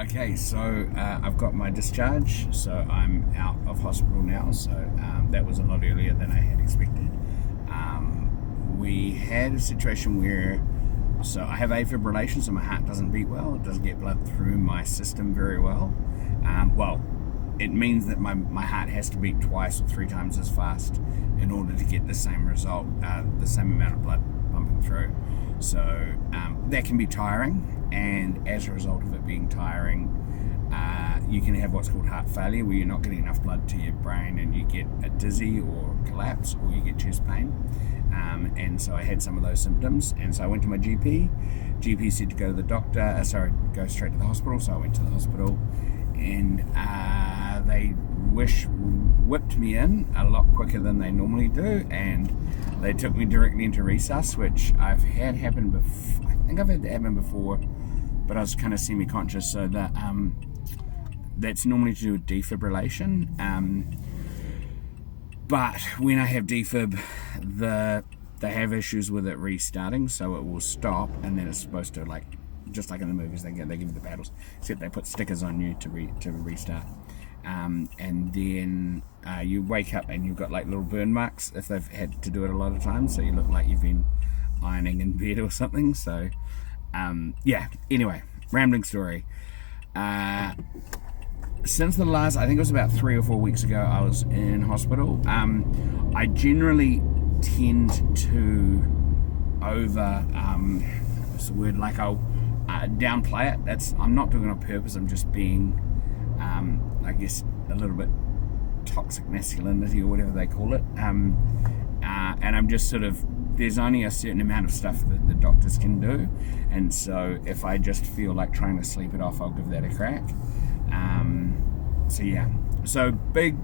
Okay, so I've got my discharge, so I'm out of hospital now. So that was a lot earlier than I had expected. We had a situation where, so I have atrial fibrillation, so my heart doesn't beat well. It doesn't get blood through my system very well. It means that my heart has to beat twice or three times as fast in order to get the same result, the same amount of blood pumping through. So that can be tiring, and as a result of it being tiring, you can have what's called heart failure, where you're not getting enough blood to your brain and you get a dizzy or collapse, or you get chest pain. And so I had some of those symptoms, and so I went to my GP. GP said to go to the doctor, go straight to the hospital. So I went to the hospital, and they whipped me in a lot quicker than they normally do, and they took me directly into resus, which I've had happen before. I think I've had that happen before, but I was kind of semi-conscious, so that that's normally to do with defibrillation. But when I have defib, they have issues with it restarting, so it will stop, and then it's supposed to, like, just like in the movies, they give you the paddles, except they put stickers on you to restart. And then you wake up and you've got like little burn marks if they've had to do it a lot of times, so you look like you've been ironing in bed or something. So anyway, rambling story. Since the last, I think it was about 3 or 4 weeks ago, I was in hospital. I generally tend to what's the word, like I'll downplay it. I'm not doing it on purpose, I'm just being I guess a little bit toxic masculinity, or whatever they call it, and I'm just sort of, there's only a certain amount of stuff that the doctors can do, and so if I just feel like trying to sleep it off, I'll give that a crack. So big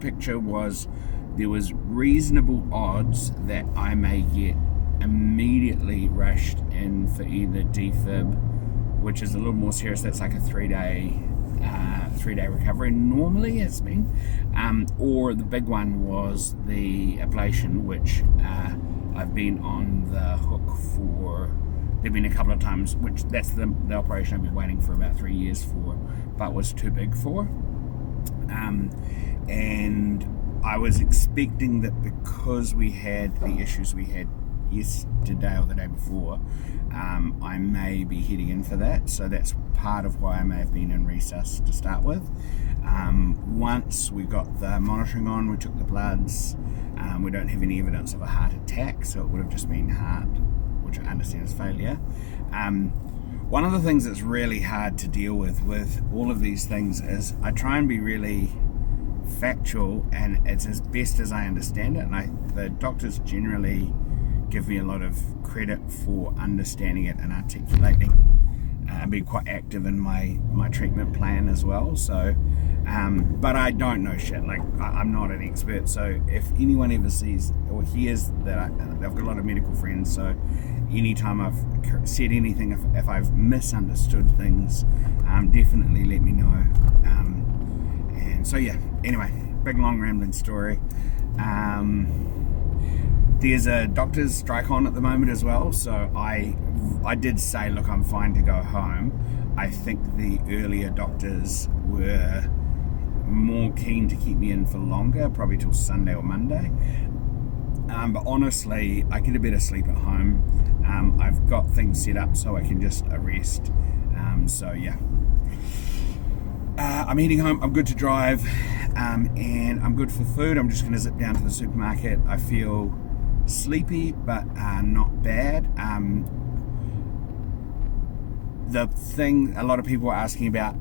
picture was, there was reasonable odds that I may get immediately rushed in for either defib, which is a little more serious. That's like a 3-day recovery normally it's been, or the big one was the ablation, which I've been on the hook for. There've been a couple of times, which that's the operation I've been waiting for about 3 years for, but was too big for. And I was expecting that because we had the issues we had yesterday or the day before, I may be heading in for that. So that's part of why I may have been in resus to start with. Once we got the monitoring on, we took the bloods. We don't have any evidence of a heart attack, so it would have just been heart, which I understand is failure. One of the things that's really hard to deal with all of these things is I try and be really factual, and it's as best as I understand it, and the doctors generally give me a lot of credit for understanding it and articulating, and being quite active in my treatment plan as well. So but I don't know shit, like I'm not an expert, so if anyone ever sees or hears that, I've got a lot of medical friends, so anytime I've said anything, if I've misunderstood things, definitely let me know. And so anyway, big long rambling story. There's a doctor's strike on at the moment as well, so I did say, look, I'm fine to go home. I think the earlier doctors were more keen to keep me in for longer, probably till Sunday or Monday. But honestly, I get a bit of sleep at home. I've got things set up so I can just rest. I'm heading home. I'm good to drive, and I'm good for food. I'm just going to zip down to the supermarket. I feel sleepy, but not bad. The thing a lot of people are asking about,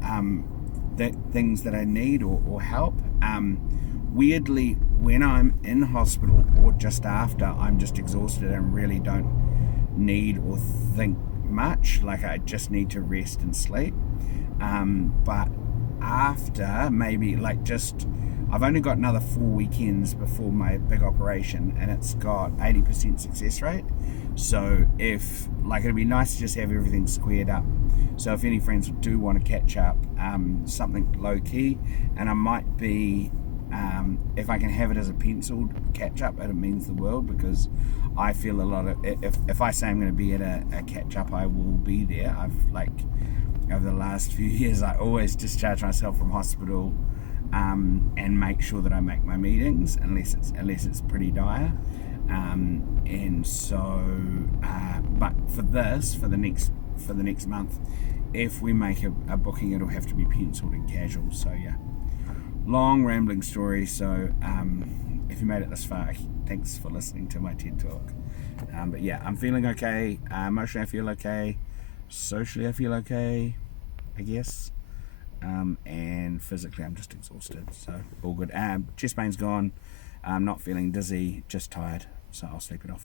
the things that I need or help. Weirdly, when I'm in hospital or just after, I'm just exhausted and really don't need or think much. Like, I just need to rest and sleep. But after, maybe I've only got another 4 weekends before my big operation, and it's got 80% success rate. So it'd be nice to just have everything squared up. So if any friends do want to catch up, something low key, and I might be, if I can have it as a penciled catch up, it means the world, because I feel a lot of, if I say I'm going to be at a catch up, I will be there. I've like over the last few years, I always discharge myself from hospital and make sure that I make my meetings unless it's pretty dire. And so, but for the next month, if we make a booking, it'll have to be penciled and casual. So yeah, long rambling story. So if you made it this far, thanks for listening to my TED talk. But yeah, I'm feeling okay. Emotionally, I feel okay. Socially, I feel okay, I guess. And physically, I'm just exhausted. So all good. Chest pain's gone. I'm not feeling dizzy, just tired. So I'll sleep it off.